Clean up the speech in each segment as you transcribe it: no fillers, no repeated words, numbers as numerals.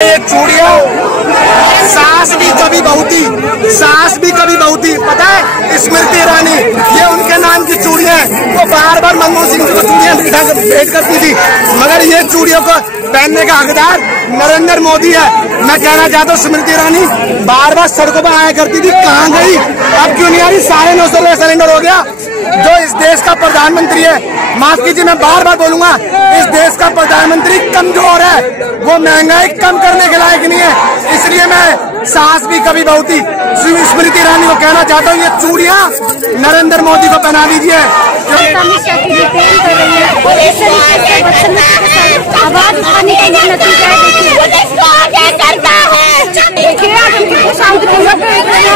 चूड़ियां सास भी कभी बहुती पता है स्मृति ईरानी, ये उनके नाम की चूड़ियां हैं। वो बार बार मनमोहन सिंह को चूड़ियां भेंट करती थी, मगर ये चूड़ियों को पहनने का हकदार नरेंद्र मोदी है। मैं कहना चाहता हूँ स्मृति ईरानी बार बार सड़कों पर आया करती थी, कहाँ गई? अब क्यों नहीं आ रही? 950 रुपये सिलेंडर हो गया। जो इस देश का प्रधानमंत्री है, माफ कीजिए मैं बार बार बोलूंगा, इस देश का प्रधानमंत्री कमजोर है, वो महंगाई कम करने के लायक नहीं है। इसलिए मैं सास भी कभी बहुती स्मृति ईरानी को कहना चाहता हूँ, ये चूड़ियां नरेंद्र मोदी को पहना दीजिए। आवाज उठाने का ये नतीजा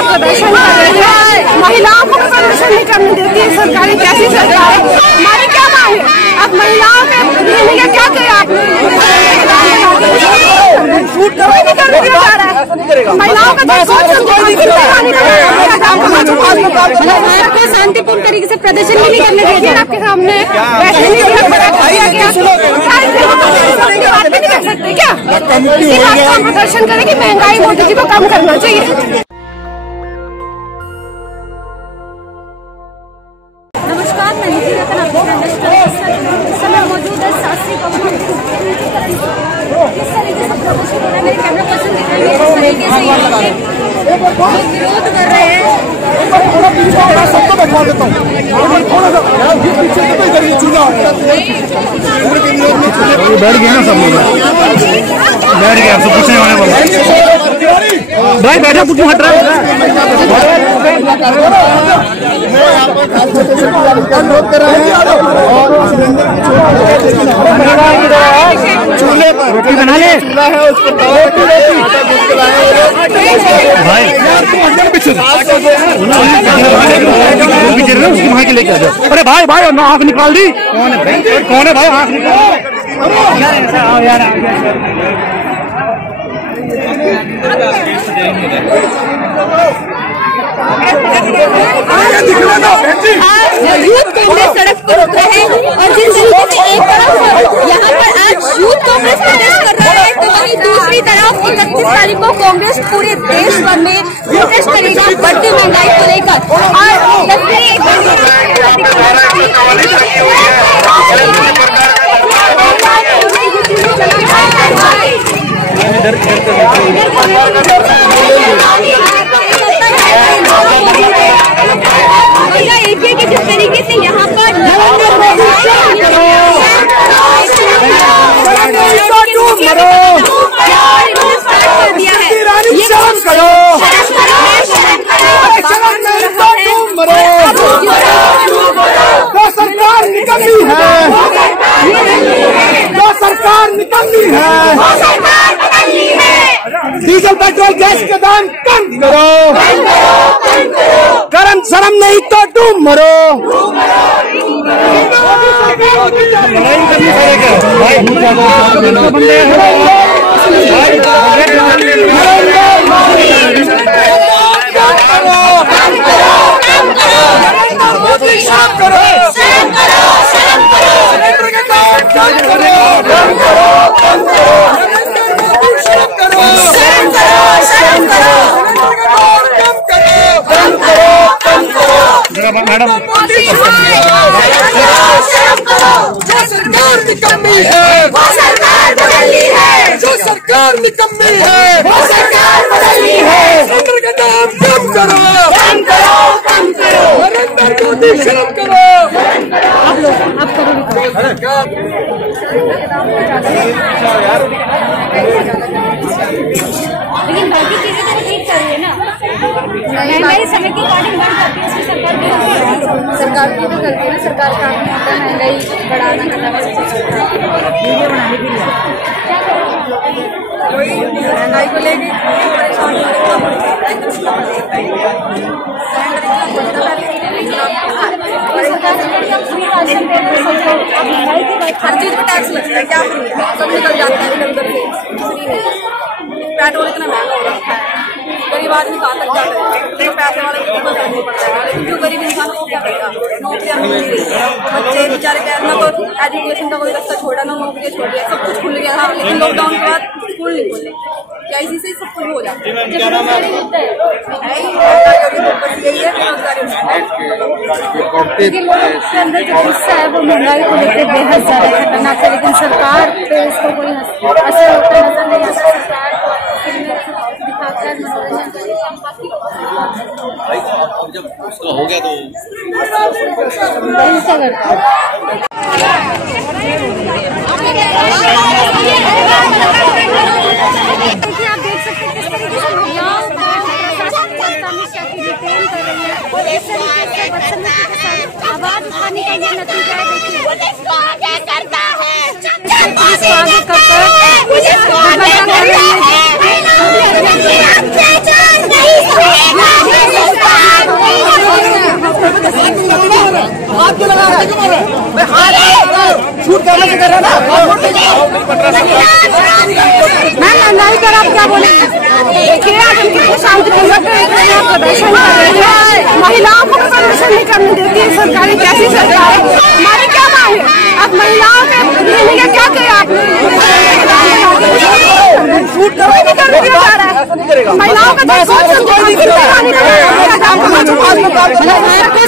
प्रदर्शन कर रही है, महिलाओं को प्रदर्शन नहीं करने देती है सरकारी। कैसी सरकार है? हमारी क्या मांग है? अब महिलाओं के देने का क्या किया आपने? छूट नहीं करने दिया जा रहा है महिलाओं का। शांतिपूर्ण तरीके से प्रदर्शन नहीं करने दिया जा रहा आपके सामने। नहीं कर सकते क्या? इसी बात का हम प्रदर्शन करें कि महंगाई मोदी जी को कम करना चाहिए। नमस्कार, मैं निधि रतन इस समय मौजूद है शास्त्री भवन। किस तरीके से प्रदर्शन हो रहा है, मेरे कैमरा पर्सन दिखाएंगे किस तरीके से विरोध कर रहे हैं। सबको बैठा देता हूँ, बैठ गया ना सब लोग, बैठ गया सब पूछने वाले भाई बैठा, कुछ हट रहा है। चूल्हे पर रोटी बना ले, चूल्हा है उस पर भाई पीछे उसकी वहाँ के लेके आ जाओ। अरे भाई भाई ना आँख निकाल दी। कौन है भाई? आँख निकाल यूथ कांग्रेस सड़क पर उतरे हैं और जिस तरीके से एक तरफ यहाँ पर आज यूथ कांग्रेस प्रोटेस्ट कर रहा है, तो वहीं दूसरी तरफ 31 तारीख को कांग्रेस पूरे देश भर में प्रोटेस्ट करेगा बढ़ती महंगाई को लेकर। और जिस तरीके से यहाँ पर सरकार निकलनी है, जो सरकार निकलनी है। डीजल पेट्रोल गैस के दाम कम करो, गरम शर्म नहीं तो डूब मरो। मैडम जो सरकार निकम्मी है वो सरकार बदलनी है, जो सरकार निकम्मी है वो सरकार बदलनी है। सेंटर का दाम कम करो, कम करो, कम करो। नरेंद्र मोदी शर्म करो, आप करो। लेकिन बाकी चीजें तो ठीक कर रही है ना, महंगाई समय के अकॉर्डिंग बढ़ जाती है, उसकी सरकार की तो करती है ना। सरकार काम नहीं होता महंगाई बढ़ाना, वीडियो बनाने के लिए कोई महंगाई को लेके परेशान हर चीज में टैक्स लगता है, क्या सब निकल जाता है इधर उधर से। पेट्रोल इतना महंगा हो रखा है, गरीब आदमी कहाँ तक जाता है, पैसे वाले को तो नहीं पड़ता है, लेकिन जो गरीब इंसान को क्या करेगा, नौकरियां मिल नहीं रही, बच्चे बेचारे कहना तो एजुकेशन का कोई रास्ता छोड़ा ना, नौकरी छोड़ दिया, सब कुछ खुल गया था, लेकिन लॉकडाउन के बाद स्कूल नहीं खुले, क्या इसी से सब कुछ हो जाता है, गुस्सा है वो महंगाई को लेकर बेहद ज्यादा खतरनाक है, लेकिन सरकार पे इसको कोई असर होता नजर नहीं आता। सरकार दिखाकर मनोरंजन जब उसका हो गया तो देखिए, आप देख सकते हैं किस तरीके से महिलाओं को डिटेन कर रही है, और इस तरीके से बदतमीजी के साथ आवाज उठाने का ये नतीजा है। देखिए आगे करता है, मैं महंगाई पर आप क्या बोले? देखिए आप कितने शांतिपूर्वक प्रदर्शन कर रहे हैं, महिलाओं को प्रदर्शन नहीं करने देती है सरकारी, कैसी सरकार है? हमारी क्या मांग है? अब महिलाओं के लेने का क्या किया आपने? महिलाओं का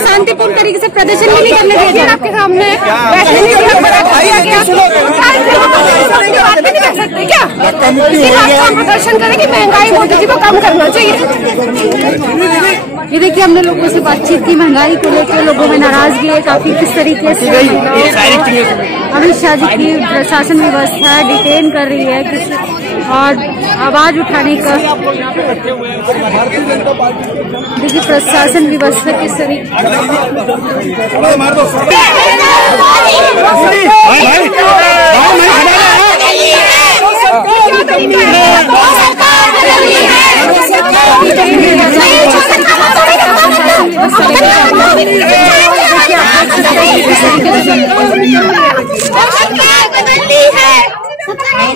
शांतिपूर्ण तरीके से प्रदर्शन नहीं करने देती है आपके सामने, बैठने नहीं कर सकते क्या? प्रदर्शन करें कि महंगाई मोदी जी को कम करना चाहिए। ये देखिए, हमने लोगों से बातचीत की, महंगाई को लेकर लोगों में नाराजगी है काफी, किस तरीके से अमित शाह जी की प्रशासन व्यवस्था डिटेन कर रही है और आवाज उठाने का देखिए प्रशासन व्यवस्था किस तरीके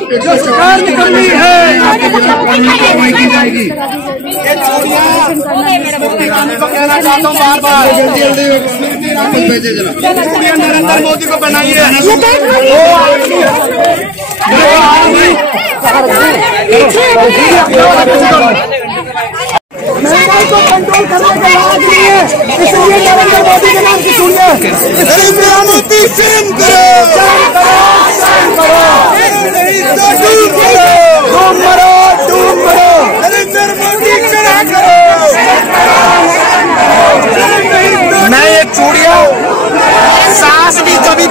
जो सरकार निकलनी है जाएगी। कहना चाहता हूँ बार बार नरेंद्र मोदी को बनाइए। महंगाई को कंट्रोल करने का इलाज नहीं है, इसलिए नरेंद्र मोदी के नाम की सुनिए। नरेंद्र मोदी डूम मरो, नरेंद्र मोदी चढ़ा करो। मैं ये चूड़ियां सास भी कभी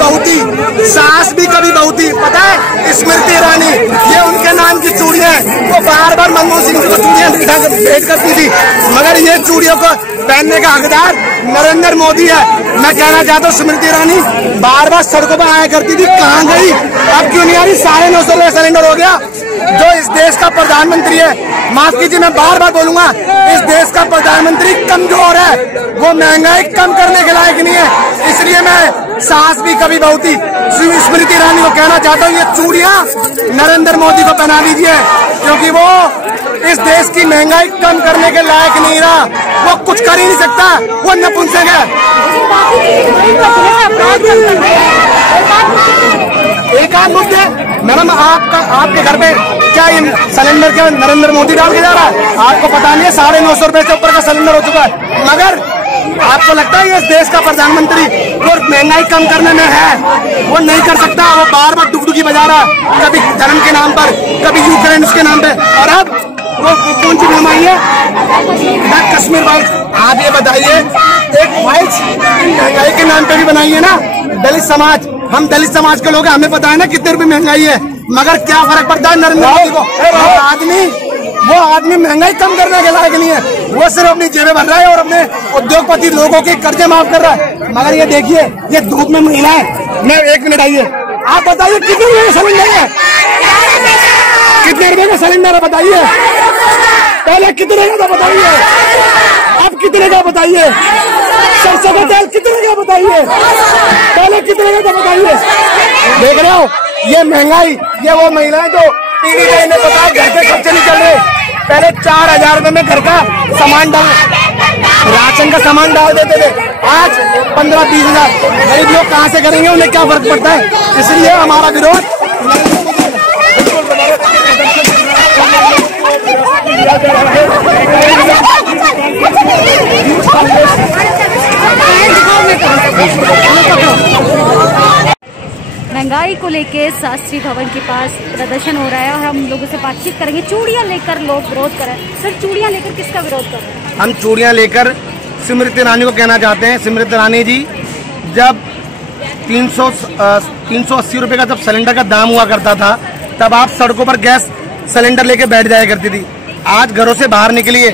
बहुती पता है, स्मृति ईरानी ये उनके नाम की चूड़ियां, वो बार बार मनमोहन सिंह को चूड़ियां भेंट करती थी, मगर ये चूड़ियों को पहनने का हकदार नरेंद्र मोदी है। मैं कहना चाहता हूँ स्मृति ईरानी बार बार सड़कों पर आया करती थी, कहाँ गई? अब क्यों नहीं आ रही? 950 रुपये सिलेंडर हो गया। जो इस देश का प्रधानमंत्री है, माफ कीजिए मैं बार बार बोलूंगा, इस देश का प्रधानमंत्री कमजोर है, वो महंगाई कम करने के लायक नहीं है। इसलिए मैं सास भी कभी बहुती स्मृति ईरानी को कहना चाहता हूँ, ये चूड़ियां नरेंद्र मोदी को पहना दीजिए, क्योंकि वो इस देश की महंगाई कम करने के लायक नहीं रहा, वो कुछ कर ही नहीं सकता, वो नपुंसक है। एक आध मुद्दे मैडम, आपके घर पे क्या ये सिलेंडर क्या नरेंद्र मोदी डाल के जा रहा है? आपको पता नहीं है 950 रुपए से ऊपर का सिलेंडर हो चुका है, मगर आपको लगता है ये इस देश का प्रधानमंत्री वो महंगाई कम करने में है? वो नहीं कर सकता, वो बार बार डुगडुगी बजा रहा है, कभी धर्म के नाम पर, कभी यूक्रेन के नाम पे, और अब वो कौन सी फिल्म आई है कश्मीर फाइल्स। आप ये बताइए, एक फाइल्स महंगाई के नाम पे भी बनाई है ना दलित समाज, हम दलित समाज के लोग हैं, हमें पता है ना कितने रुपए महंगाई है, मगर क्या फर्क पड़ता है नरेंद्र मोदी को? वो आदमी महंगाई कम करने के लायक नहीं है, वो सिर्फ अपनी जेबें भर रहा है और अपने उद्योगपति लोगों के कर्जे माफ कर रहा है। मगर ये देखिए, ये धूप में महिला है। मैं 1 मिनट आइए, आप बताइए कितने रुपए का सिलेंडर है? कितने रुपए का सिलेंडर है बताइए? पहले कितने का था बताइए, अब कितने का बताइए? सरसों का तेल कितने का बताइए? पहले कितने का था बताइए? देख रहे हो ये महंगाई, ये वो महिलाएं जो टीवी पे इन्हें पता है घर के खर्चे नहीं चल रहे, पहले 4,000 रुपए में घर का सामान डाल, राशन का सामान डाल देते थे, आज 15-20 हजार। गरीब लोग कहाँ से करेंगे, उन्हें क्या फर्क पड़ता है? इसलिए हमारा विरोध महंगाई को लेकर शास्त्री भवन के पास प्रदर्शन हो रहा है और हम लोगों से बातचीत करेंगे। चूड़ियां लेकर लोग विरोध कर रहे हैं। सर, चूड़ियां लेकर किसका विरोध कर रहे हैं? हम चूड़ियां लेकर स्मृति ईरानी को कहना चाहते हैं। स्मृति ईरानी जी, जब 380 रुपए का जब सिलेंडर का दाम हुआ करता था, तब आप सड़कों पर गैस सिलेंडर लेके बैठ जाया करती थी। आज घरों से बाहर निकलिए,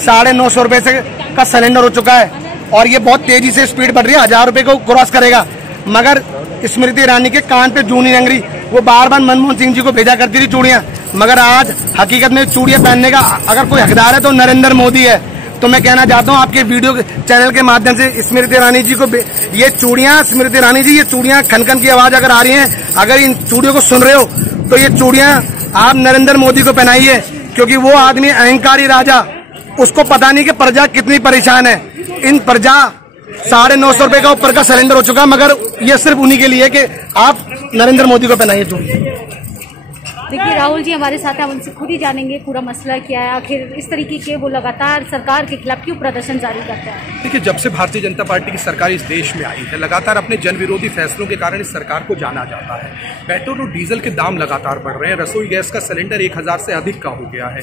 950 रुपए से का सिलेंडर हो चुका है और ये बहुत तेजी से स्पीड बढ़ रही है, 1000 रुपए को क्रॉस करेगा। मगर स्मृति ईरानी के कान पे जूं नहीं लग रही। वो बार बार मनमोहन सिंह जी को भेजा करती थी चूड़ियां, मगर आज हकीकत में चूड़ियां पहनने का अगर कोई हकदार है तो नरेंद्र मोदी है। तो मैं कहना चाहता हूं आपके वीडियो चैनल के माध्यम से स्मृति ईरानी जी को, ये चूड़ियां, स्मृति ईरानी जी, ये चूड़ियां खनखन की आवाज अगर आ रही है, अगर इन चूड़ियों को सुन रहे हो तो ये चूड़ियां आप नरेंद्र मोदी को पहनाइए, क्योंकि वो आदमी अहंकारी राजा, उसको पता नहीं कि प्रजा कितनी परेशान है। इन प्रजा 950 रुपए का ऊपर का सिलेंडर हो चुका, मगर ये सिर्फ उन्हीं के लिए कि आप नरेंद्र मोदी को पहनाइए चूड़ी। देखिए राहुल जी हमारे साथ हैं, हम उनसे खुद ही जानेंगे पूरा मसला क्या है, आखिर इस तरीके के वो लगातार सरकार के खिलाफ क्यों प्रदर्शन जारी करते हैं। देखिए, जब से भारतीय जनता पार्टी की सरकार इस देश में आई है, लगातार अपने जन विरोधी फैसलों के कारण इस सरकार को जाना जाता है। पेट्रोल और डीजल के दाम लगातार बढ़ रहे हैं, रसोई गैस का सिलेंडर 1000 से अधिक का हो गया है।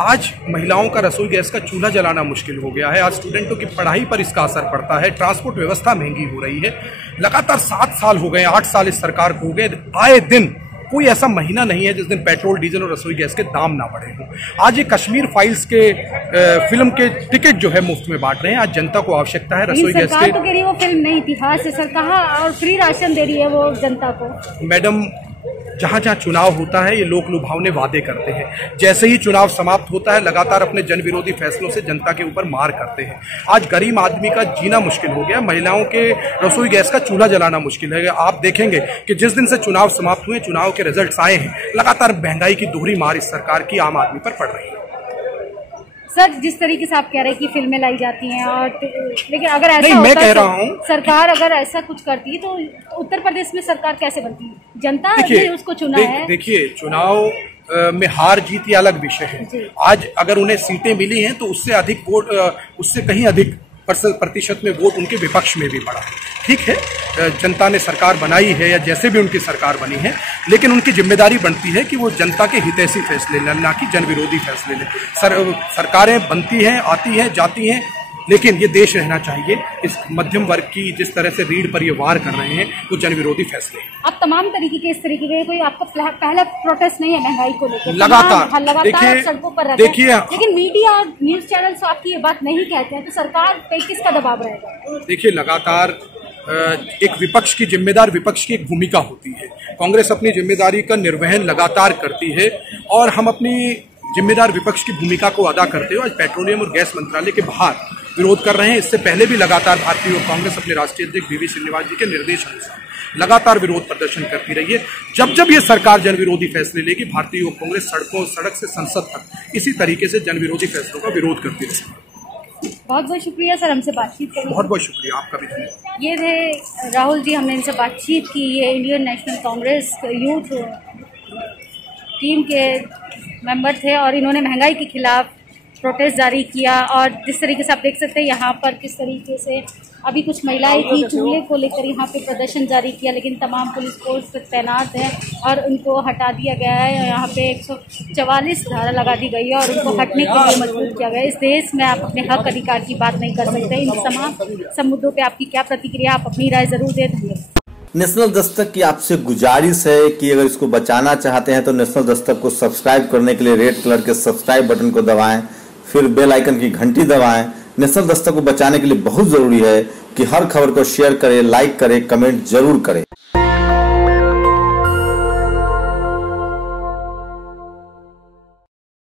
आज महिलाओं का रसोई गैस का चूल्हा जलाना मुश्किल हो गया है। आज स्टूडेंटों की पढ़ाई पर इसका असर पड़ता है। ट्रांसपोर्ट व्यवस्था महंगी हो रही है। लगातार 7 साल हो गए, 8 साल इस सरकार को हो गए, आए दिन कोई ऐसा महीना नहीं है जिस दिन पेट्रोल, डीजल और रसोई गैस के दाम ना बढ़े हों। आज ये कश्मीर फाइल्स के फिल्म के टिकट जो है मुफ्त में बांट रहे हैं। आज जनता को आवश्यकता है रसोई गैस के। तो कह रही है वो फिल्म नहीं थी, हाथ से सर कहा, और फ्री राशन दे रही है वो जनता को। मैडम, जहां जहां चुनाव होता है ये लोक लुभावने वादे करते हैं, जैसे ही चुनाव समाप्त होता है लगातार अपने जन विरोधी फैसलों से जनता के ऊपर मार करते हैं। आज गरीब आदमी का जीना मुश्किल हो गया, महिलाओं के रसोई गैस का चूल्हा जलाना मुश्किल है। आप देखेंगे कि जिस दिन से चुनाव समाप्त हुए, चुनाव के रिजल्ट्स आए हैं, लगातार महंगाई की दोहरी मार इस सरकार की आम आदमी पर पड़ रही है। सर, जिस तरीके से आप कह रहे हैं कि फिल्में लाई जाती हैं, और लेकिन अगर ऐसा नहीं, मैं कह रहा हूं, सरकार अगर ऐसा कुछ करती तो उत्तर प्रदेश में सरकार कैसे बनती? जनता ने उसको चुना है। देखिए, चुनाव में हार जीत ये अलग विषय है। आज अगर उन्हें सीटें मिली हैं तो उससे अधिक वोट, उससे कहीं अधिक प्रतिशत में वोट उनके विपक्ष में भी बढ़ा। ठीक है, जनता ने सरकार बनाई है या जैसे भी उनकी सरकार बनी है, लेकिन उनकी जिम्मेदारी बनती है कि वो जनता के हितैषी फैसले लें, ना कि जन विरोधी फैसले लें। सरकारें बनती हैं, आती हैं, जाती हैं, लेकिन ये देश रहना चाहिए। इस मध्यम वर्ग की जिस तरह से रीढ़ पर ये वार कर रहे हैं वो जन विरोधी फैसले। अब तमाम तरीके के इस तरीके के कोई आपका पहला प्रोटेस्ट नहीं है महंगाई को लेकर? लगातार सड़कों पर रहते हैं, लेकिन मीडिया न्यूज चैनल तो आपकी ये बात नहीं कहते हैं, तो सरकार पे किसका दबाव रहेगा? देखिए, लगातार एक विपक्ष की, जिम्मेदार विपक्ष की एक भूमिका होती है। कांग्रेस अपनी जिम्मेदारी का निर्वहन लगातार करती है और हम अपनी जिम्मेदार विपक्ष की भूमिका को अदा करते हुए आज पेट्रोलियम और गैस मंत्रालय के बाहर विरोध कर रहे हैं। इससे पहले भी लगातार भारतीय कांग्रेस अपने राष्ट्रीय अध्यक्ष वी.वी. श्रीनिवास जी के निर्देश अनुसार लगातार विरोध प्रदर्शन करती रही है। जब जब ये सरकार जन विरोधी फैसले लेगी, भारतीय कांग्रेस सड़क से संसद तक इसी तरीके से जन विरोधी फैसलों का विरोध करती रहेगी। बहुत बहुत शुक्रिया सर, हमसे बातचीत करने। बहुत बहुत शुक्रिया, आपका भी धन्यवाद। ये थे राहुल जी, हमने इनसे बातचीत की। ये Indian national Congress youth team के मेंबर थे और इन्होंने महंगाई के खिलाफ प्रोटेस्ट जारी किया। और जिस तरीके से आप देख सकते हैं यहाँ पर किस तरीके से अभी कुछ महिलाएं थी, चूल्हे को लेकर यहाँ पे प्रदर्शन जारी किया, लेकिन तमाम पुलिस फोर्स तैनात हैं और उनको हटा दिया गया है। यहाँ पे 144 धारा लगा दी गई है और उनको हटने के लिए मजबूर किया गया है। इस देश में आप अपने हक अधिकार की बात नहीं कर सकते। इन तमाम मुद्दों पे आपकी क्या प्रतिक्रिया, आप अपनी राय जरूर दें। धन्यवाद। नेशनल दस्तक की आपसे गुजारिश है कि अगर इसको बचाना चाहते हैं तो नेशनल दस्तक को सब्सक्राइब करने के लिए रेड कलर के सब्सक्राइब बटन को दबाएं, फिर बेल आइकन की घंटी दबाएं। नेशनल दस्तक को बचाने के लिए बहुत जरूरी है कि हर खबर को शेयर करें, लाइक करें, कमेंट जरूर करें।